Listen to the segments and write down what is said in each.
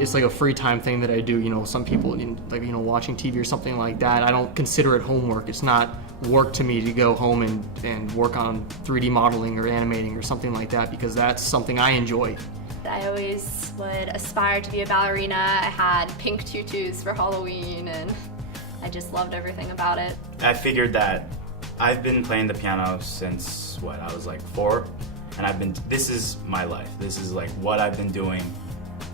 It's like a free time thing that I do. Some people, like, watching TV or something like that, I don't consider it homework. It's not work to me to go home and work on 3D modeling or animating or something like that, because that's something I enjoy. I always would aspire to be a ballerina. I had pink tutus for Halloween, and I just loved everything about it. I figured that I've been playing the piano since, I was like 4, and this is my life. This is like what I've been doing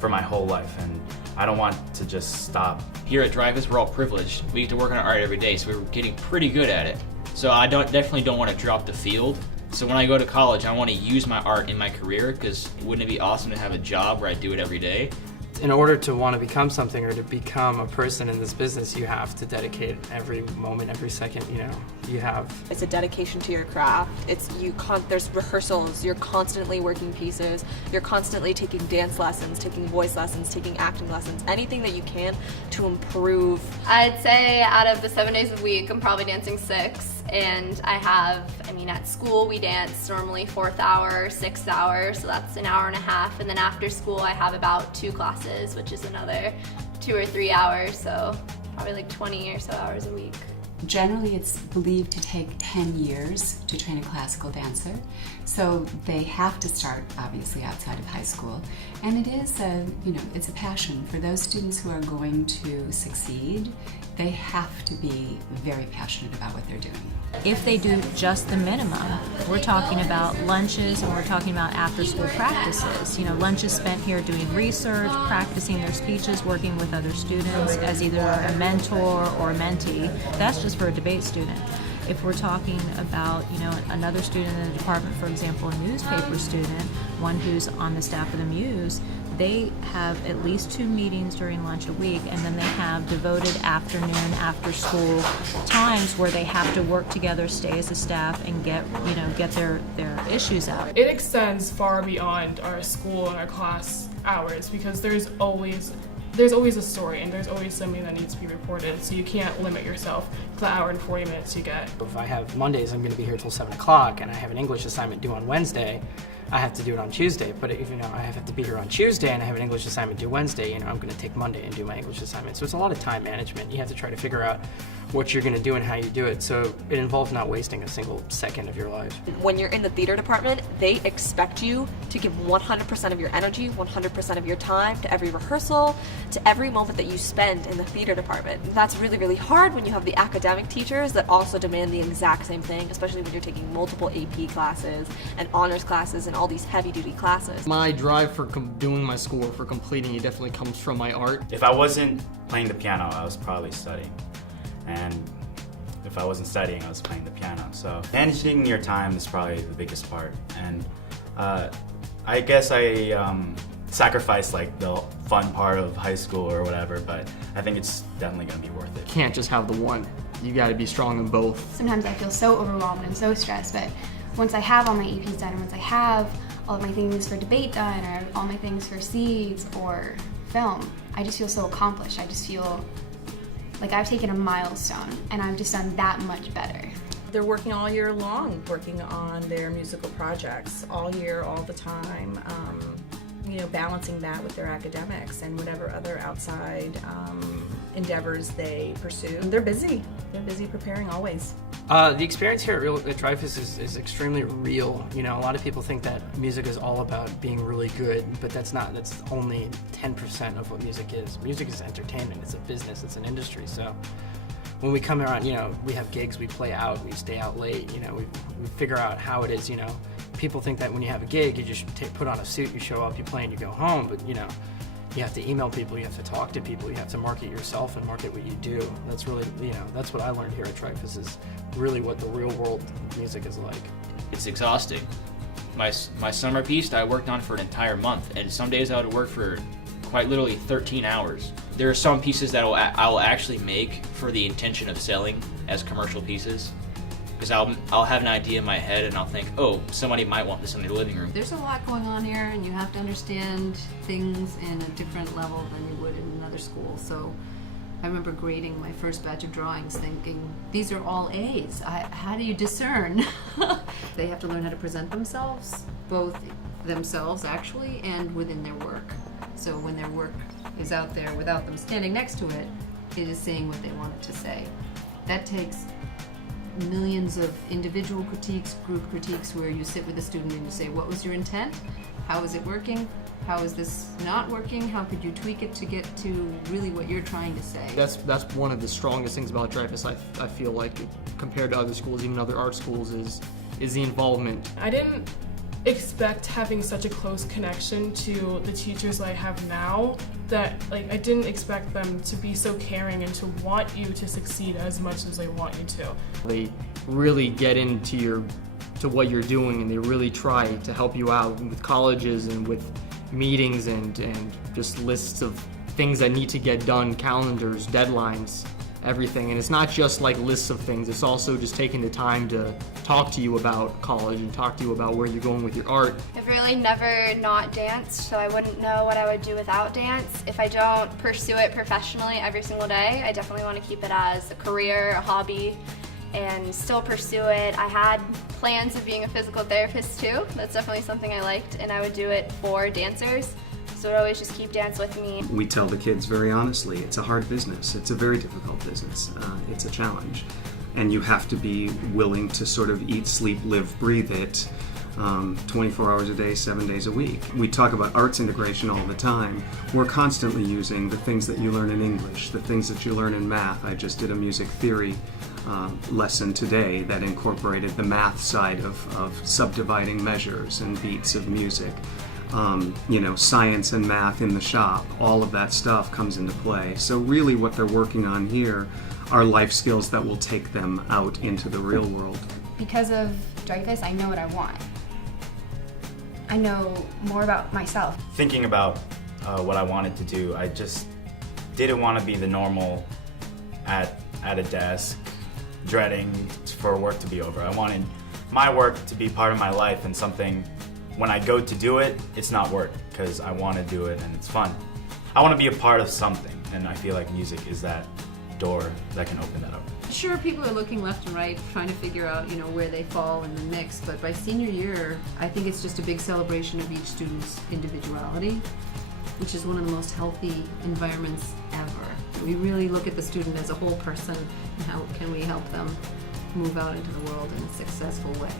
for my whole life, and I don't want to just stop. Here at Dreyfoos, we're all privileged. We get to work on our art every day, so we're getting pretty good at it. So I definitely don't want to drop the field. So when I go to college, I want to use my art in my career, because wouldn't it be awesome to have a job where I do it every day? In order to want to become something or to become a person in this business, you have to dedicate every moment, every second, you have. It's a dedication to your craft. There's rehearsals, you're constantly working pieces, you're constantly taking dance lessons, taking voice lessons, taking acting lessons, anything that you can to improve. I'd say out of the 7 days a week, I'm probably dancing 6. And at school we dance normally 4th hour, 6th hour, so that's an hour and a half. And then after school I have about 2 classes, which is another 2 or 3 hours, so probably like 20 or so hours a week. Generally, it's believed to take 10 years to train a classical dancer, so they have to start obviously outside of high school, and it is it's a passion for those students who are going to succeed. They have to be very passionate about what they're doing. If they do just the minimum, we're talking about lunches and we're talking about after-school practices. Lunches spent here doing research, practicing their speeches, working with other students as either a mentor or a mentee. That's just for a debate student. If we're talking about, another student in the department, for example, a newspaper student, one who's on the staff of the Muse, they have at least 2 meetings during lunch a week, and then they have devoted afternoon, after school times where they have to work together, stay as a staff, and get their issues out. It extends far beyond our school and our class hours, because there's always a story and there's always something that needs to be reported, so you can't limit yourself to the hour and 40 minutes you get. If I have Mondays, I'm going to be here till 7 o'clock, and I have an English assignment due on Wednesday, I have to do it on Tuesday. But if I have to be here on Tuesday and I have an English assignment due Wednesday, I'm going to take Monday and do my English assignment. So it's a lot of time management. You have to try to figure out what you're going to do and how you do it. So it involves not wasting a single second of your life. When you're in the theater department, they expect you to give 100% of your energy, 100% of your time to every rehearsal, to every moment that you spend in the theater department. That's really, really hard when you have the academic teachers that also demand the exact same thing, especially when you're taking multiple AP classes and honors classes and all these heavy-duty classes. My drive for doing my schoolwork, for completing it, definitely comes from my art. If I wasn't playing the piano, I was probably studying. And if I wasn't studying, I was playing the piano. So managing your time is probably the biggest part. And I guess I sacrificed like the fun part of high school or whatever, but I think it's definitely going to be worth it. You can't just have the one. You got to be strong in both. Sometimes I feel so overwhelmed and so stressed, but once I have all my EPs done, and once I have all of my things for debate done, or all my things for seeds or film, I just feel so accomplished. I just feel like I've taken a milestone and I've just done that much better. They're working all year long, working on their musical projects all year, all the time, balancing that with their academics and whatever other outside endeavors they pursue. They're busy. They're busy preparing always. The experience here at Dreyfoos is extremely real. A lot of people think that music is all about being really good, but that's only 10% of what music is. Music is entertainment, it's a business, it's an industry. So when we come around, we have gigs, we play out, we stay out late, we figure out how it is, People think that when you have a gig, you just put on a suit, you show up, you play, and you go home, but you have to email people, you have to talk to people, you have to market yourself and market what you do. That's really, that's what I learned here at Dreyfoos, is really what the real world music is like. It's exhausting. My summer piece I worked on for an entire month, and some days I would work for quite literally 13 hours. There are some pieces that I will actually make for the intention of selling as commercial pieces, because I'll have an idea in my head and I'll think, oh, somebody might want this in their living room. There's a lot going on here, and you have to understand things in a different level than you would in another school. So I remember grading my first batch of drawings thinking, these are all A's. How do you discern? They have to learn how to present themselves, both themselves actually and within their work. So when their work is out there without them standing next to it. It is saying what they want it to say. That takes millions of individual critiques, group critiques, where you sit with a student and you say, what was your intent? How is it working? How is this not working? How could you tweak it to get to really what you're trying to say? That's one of the strongest things about Dreyfoos, I feel like, compared to other schools, even other art schools, is the involvement. I didn't expect having such a close connection to the teachers that I have now, that like I didn't expect them to be so caring and to want you to succeed as much as they want you to. They really get into what you're doing, and they really try to help you out with colleges and with meetings and just lists of things that need to get done, calendars, deadlines, everything. And it's not just like lists of things, it's also just taking the time to talk to you about college and talk to you about where you're going with your art. I've really never not danced, so I wouldn't know what I would do without dance. If I don't pursue it professionally every single day, I definitely want to keep it as a career, a hobby, and still pursue it. I had plans of being a physical therapist too. That's definitely something I liked, and I would do it for dancers. So I'd always just keep dance with me. We tell the kids very honestly, it's a hard business. It's a very difficult business. It's a challenge. And you have to be willing to sort of eat, sleep, live, breathe it 24 hours a day, 7 days a week. We talk about arts integration all the time. We're constantly using the things that you learn in English, the things that you learn in math. I just did a music theory lesson today that incorporated the math side of subdividing measures and beats of music. Science and math in the shop, all of that stuff comes into play. So really what they're working on here are life skills that will take them out into the real world. Because of Dreyfoos, I know what I want. I know more about myself. Thinking about what I wanted to do, I just didn't want to be the normal at a desk, dreading for work to be over. I wanted my work to be part of my life and something, when I go to do it, it's not work, because I want to do it and it's fun. I want to be a part of something, and I feel like music is that door that can open that up. Sure, people are looking left and right, trying to figure out, where they fall in the mix, but by senior year, I think it's just a big celebration of each student's individuality, which is one of the most healthy environments ever. We really look at the student as a whole person, and how can we help them move out into the world in a successful way.